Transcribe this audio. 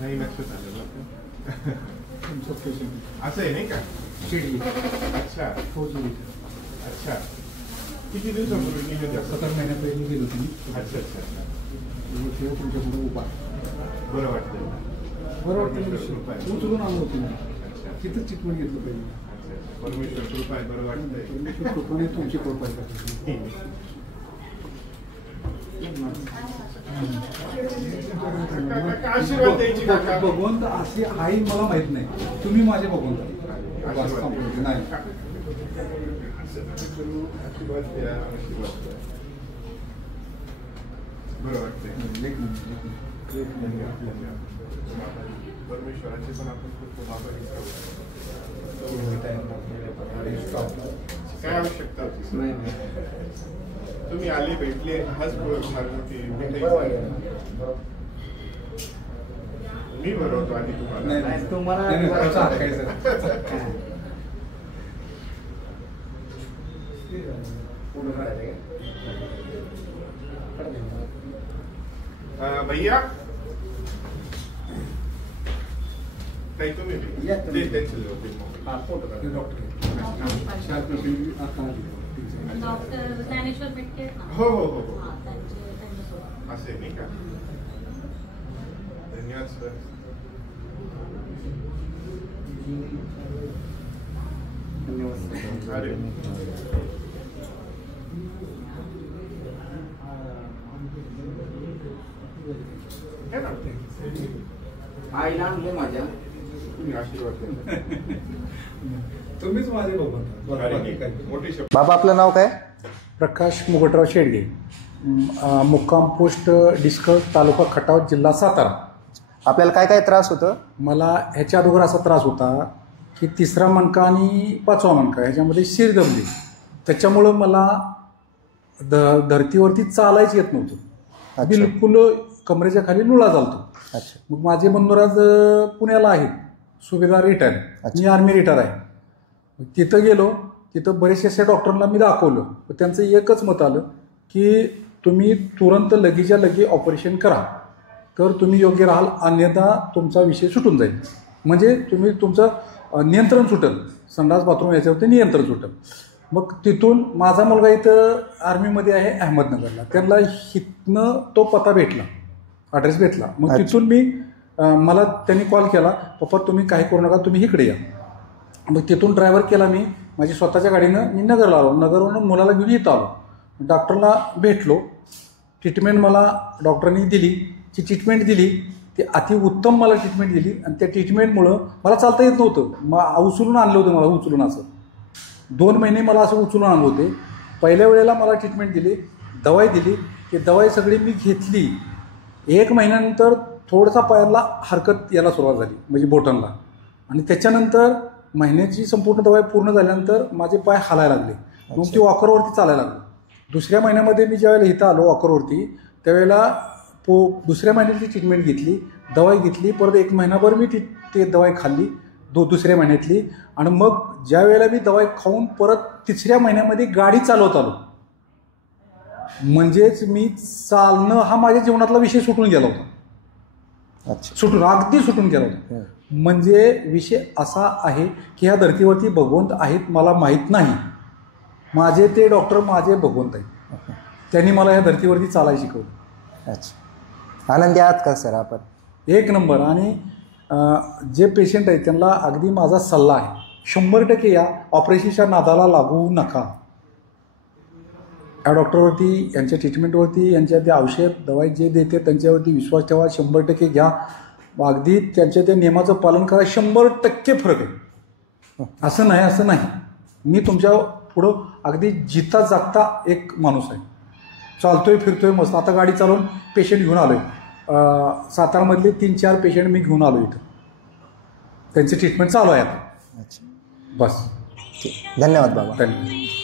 नाही लक्षात आलं असं आहे नाही का शिर्डी. अच्छा अच्छा किती दिवसापूर्वी निघत 7 महिन्यापूर्वी गेलो तुम्ही. अच्छा अच्छा तुमच्या पुढे उभा बरं वाटतं उचलून आणलो तुम्ही तिथं ट्रीटमेंट घेतलं पाहिजे. परमेश्वर कृपा आहे बरं वाटतंय. परमेश्वर कृपाने तुमची कृपा आहे. भगवंत असे आहे मला माहित नाही. तुम्ही माझे भगवंत नाही. बरं वाटतंय. परमेश्वराचे पण आपण खूप आभारी आहोत. काय आवश्यकता होती तुम्ही आले भेटले हाच फार मोठी मी बरोबर आधी तुम्हाला भैया काही तुम्ही डॉक्टर ज्ञानेश्वर भेटते. हो हो हो असे नाही का. धन्यवाद सर. अरे आईला आणले माझ्या तुम्ही आशीर्वाद तुम्हीच माझे भगवंत. बाबा आपलं नाव काय? प्रकाश मुकुटराव शेडगे, मुक्काम पोस्ट डिस्कळ, तालुका खटाव, जिल्हा सातारा. आपल्याला काय काय त्रास होतं? मला ह्याच्या अगोदर असा त्रास होता की 3रा मणका आणि 5वा मणका ह्याच्यामध्ये शिर दबली. त्याच्यामुळं मला धर्तीवरती चालायच येत नव्हतं. बिलकुल कमरेच्या खाली लुळा चालतो. अच्छा. मग माझे बंधुराज पुण्याला आहेत, सुभेदार रिटायर. मी आर्मी रिटायर आहे. तिथं गेलो, तिथं बरेचसे अशा डॉक्टरांना मी दाखवलं. त्यांचं एकच मत आलं की तुम्ही तुरंत लगीच्या लगी ऑपरेशन करा तर तुम्ही योग्य राहाल, अन्यथा तुमचा विषय सुटून जाईल. म्हणजे तुम्ही तुमचं नियंत्रण सुटेल, संडास बाथरूम याच्यावरती नियंत्रण सुटेल. मग तिथून माझा मुलगा इथं आर्मीमध्ये आहे अहमदनगरला. त्यांना इथनं तो पत्ता भेटला, ॲड्रेस भेटला. मग तिथून मी मला त्यांनी कॉल केला, पप्पा तुम्ही काही करू नका, तुम्ही इकडे या. मग तिथून ड्रायव्हर केला मी माझी स्वतःच्या गाडीनं. मी नगरला आलो, नगरवरून मुलाला घेऊन इथं आलो. डॉक्टरला भेटलो, ट्रीटमेंट मला डॉक्टरांनी दिली. जी ट्रीटमेंट दिली ती अतिउत्तम मला ट्रीटमेंट दिली. आणि त्या ट्रीटमेंटमुळं मला चालता येत नव्हतं. मग उचलून आणलं होतं मला, उचलून असं 2 महिने मला असं उचलून आणलं होते. पहिल्या वेळेला मला ट्रीटमेंट दिली, दवाई दिली. ती दवाई सगळी मी घेतली. 1 महिन्यानंतर थोडासा पायाला हरकत यायला सुरुवात झाली, म्हणजे बोटांना. आणि त्याच्यानंतर महिन्याची संपूर्ण दवाई पूर्ण झाल्यानंतर माझे पाय हालायला लागले. मग ती वॉकरवरती चालायला लागलो. 2ऱ्या महिन्यामध्ये मी ज्यावेळेला इथं आलो वॉकरवरती, त्यावेळेला दुसऱ्या महिन्यातली ट्रीटमेंट घेतली, दवाई घेतली. परत 1 महिनाभर मी ते दवाई खाल्ली, 2ऱ्या महिन्यातली. आणि मग ज्या वेळेला मी दवाई खाऊन परत 3ऱ्या महिन्यामध्ये गाडी चालवत आलो. म्हणजेच मी चालणं हा माझ्या जीवनातला विषय सुटून गेला होता. सुटून अगदी सुटून गेला होता. म्हणजे विषय असा आहे की ह्या धर्तीवरती भगवंत आहेत मला माहीत नाही. माझे ते डॉक्टर माझे भगवंत आहेत. त्यांनी मला ह्या धर्तीवरती चालायला शिकवलं. अच्छा. आनंदी आहात का सर आपण? 1 नंबर. आणि जे पेशंट आहेत त्यांना अगदी माझा सल्ला आहे, 100% या ऑपरेशनच्या नादाला लागू नका. या डॉक्टरवरती, यांच्या ट्रीटमेंटवरती, यांच्या ते औषध दवाई जे देते त्यांच्यावरती विश्वास ठेवा. 100% घ्या. अगदी त्यांच्या त्या नियमाचं पालन करा. 100% फरक आहे. असं नाही. मी तुमच्या पुढं अगदी जिता जागता एक माणूस आहे. चालतोय फिरतोय मस्त. आता गाडी चालवून पेशंट घेऊन आलो आहे. सातारामधले 3-4 पेशंट मी घेऊन आलो इथं. त्यांची ट्रीटमेंट चालू आहे आता. अच्छा. बस. धन्यवाद बाबा. धन्यवाद.